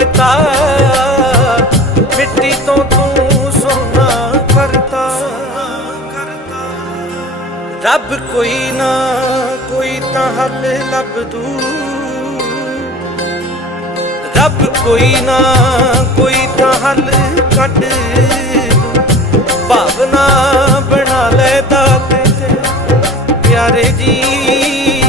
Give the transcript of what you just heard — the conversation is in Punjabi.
ਕਰਤਾ। ਮਿੱਟੀ ਤੋਂ ਤੂੰ ਸੋਨਾ ਕਰਤਾ। ਰੱਬ ਕੋਈ ਨਾ, ਕੋਈ ਤਾਂ ਹੱਲ ਲੱਭ ਤੂੰ ਰੱਬ ਕੋਈ ਨਾ, ਕੋਈ ਤਾਂ ਹੱਲ ਕੱਢ ਭਾਵਨਾ ਬਣਾ ਲੈ ਦਾਤੇ ਤੇ, ਪਿਆਰੇ ਜੀ।